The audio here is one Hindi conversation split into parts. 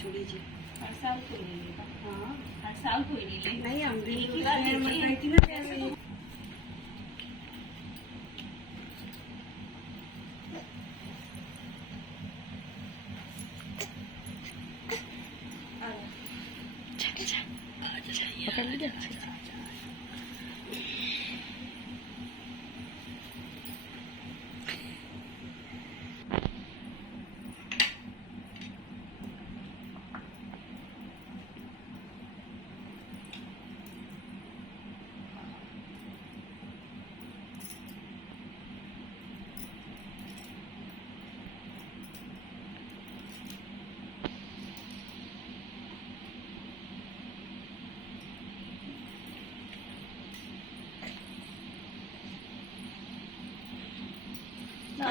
छोड़ी जी हर साल कोई नहीं लेगा। हाँ, हर साल कोई नहीं लेगा। नहीं हम भी एक ही बार लेते हैं। ना कैसे पकड़ लीजिए।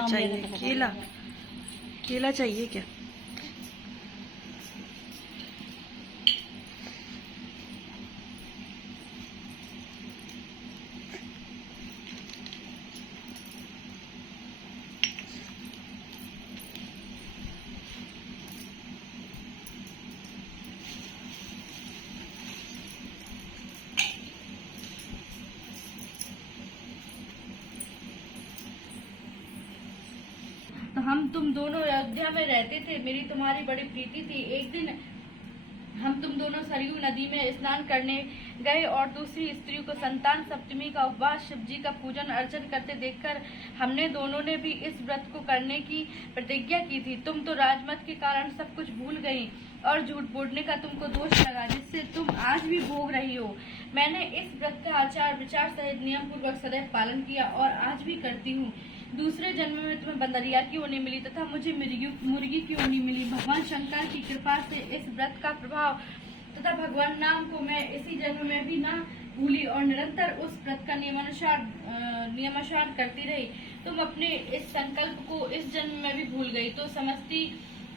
चाहिए केला, केला चाहिए क्या? तो हम तुम दोनों अयोध्या में रहते थे, मेरी तुम्हारी बड़ी प्रीति थी। एक दिन हम तुम दोनों सरयू नदी में स्नान करने गए और दूसरी स्त्रियों को संतान सप्तमी का उपवास, शिव जी का पूजन अर्चन करते देखकर हमने दोनों ने भी इस व्रत को करने की प्रतिज्ञा की थी। तुम तो राजमत के कारण सब कुछ भूल गई और झूठ बोलने का तुमको दोष लगा, जिससे तुम आज भी भोग रही हो। मैंने इस व्रत का आचार विचार सहित नियम पूर्वक सदैव पालन किया और आज भी करती हूँ। दूसरे जन्म में तुम्हें बंदरिया की योनि मिली तथा मुझे मुर्गी की योनि मिली। भगवान शंकर की कृपा से इस व्रत का प्रभाव तथा भगवान नाम को मैं इसी जन्म में भी ना भूली और निरंतर उस व्रत का नियमानुसार करती रही। तुम अपने इस संकल्प को इस जन्म में भी भूल गई तो समझती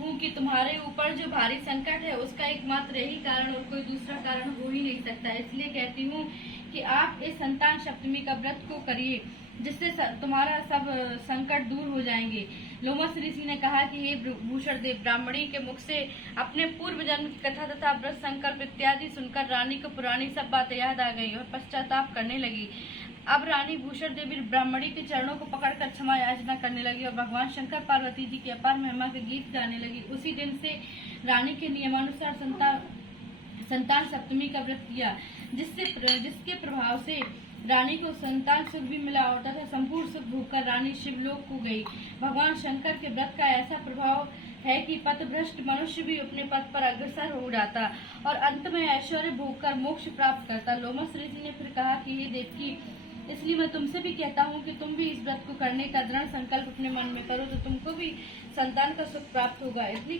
हूँ कि तुम्हारे ऊपर जो भारी संकट है उसका एकमात्र यही कारण और कोई दूसरा कारण हो ही नहीं सकता। इसलिए कहती हूँ कि आप इस संतान सप्तमी का व्रत को करिए, जिससे तुम्हारा सब संकट दूर हो जाएंगे। लोमस ऋषि ने कहा कि हे भूषण देव, ब्राह्मणी के मुख से अपने पूर्व जन्म की कथा तथा व्रत संकल्प इत्यादि सुनकर रानी को पुरानी सब बातें याद आ गई और पश्चाताप करने लगी। अब रानी भूषण देवी ब्राह्मणी के चरणों को पकड़कर क्षमा याचना करने लगी और भगवान शंकर पार्वती जी की अपार महिमा के गीत गाने लगी। उसी दिन से रानी के नियमानुसार संतान सप्तमी का व्रत किया, जिसके प्रभाव से रानी को संतान सुख भी मिला और तथा संपूर्ण सुख भोगकर रानी शिवलोक को गई। भगवान शंकर के व्रत का ऐसा प्रभाव है कि पथभ्रष्ट मनुष्य भी अपने पथ पर अग्रसर हो जाता और अंत में ऐश्वर्य भोगकर मोक्ष प्राप्त करता। लोमस ऋषि ने फिर कहा कि हे देवकी, इसलिए मैं तुमसे भी कहता हूँ कि तुम भी इस व्रत को करने का दृढ़ संकल्प अपने मन में करो तो तुमको भी संतान का सुख प्राप्त होगा। इसलिए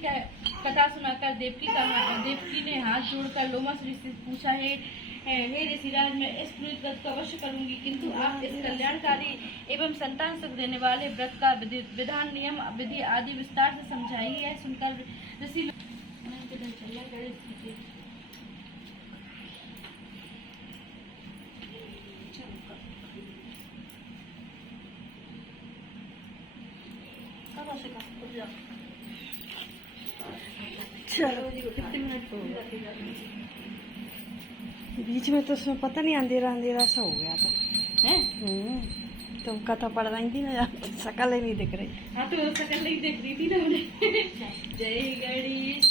कथा सुनाकर देवकी ने हाथ जोड़कर लोमस ऋषि से पूछा, हे ऋषिराज, मैं इस पुनीत व्रत को अवश्य करूंगी, किंतु आप इस कल्याणकारी एवं संतान सुख देने वाले व्रत का विधान, नियम, विधि आदि विस्तार से समझाइए। यह सुनकर ऋषि चलो कितने मिनट हो गए? बीच में तो उसमें पता नहीं अंधेरा सा हो गया था है। तो कथा पढ़ रही थी ना, शकल ही नहीं दिख रही। हाँ तो शकल नहीं दिख रही थी ना मुझे। जय गणेश